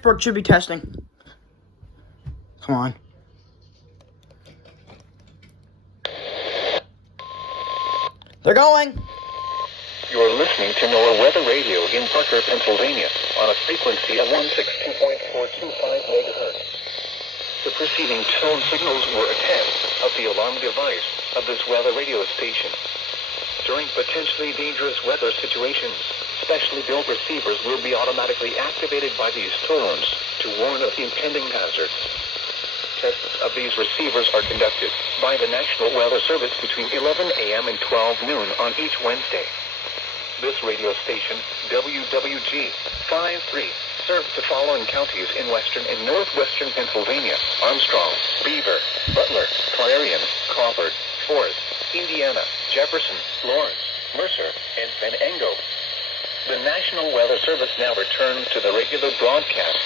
Network should be testing. Come on. They're going. You're listening to NOAA Weather Radio in Parker, Pennsylvania, on a frequency of 162.425 megahertz. The preceding tone signals were a test of the alarm device of this weather radio station. During potentially dangerous weather situations, specially built receivers will be automatically activated by these tones to warn of impending hazards. Tests of these receivers are conducted by the National Weather Service between 11 a.m. and 12 noon on each Wednesday. This radio station, WWG53, serves the following counties in western and northwestern Pennsylvania: Armstrong, Beaver, Butler, Clarion, Crawford, Forest, Indiana, Jefferson, Lawrence, Mercer, and Venango. The National Weather Service now returns to the regular broadcast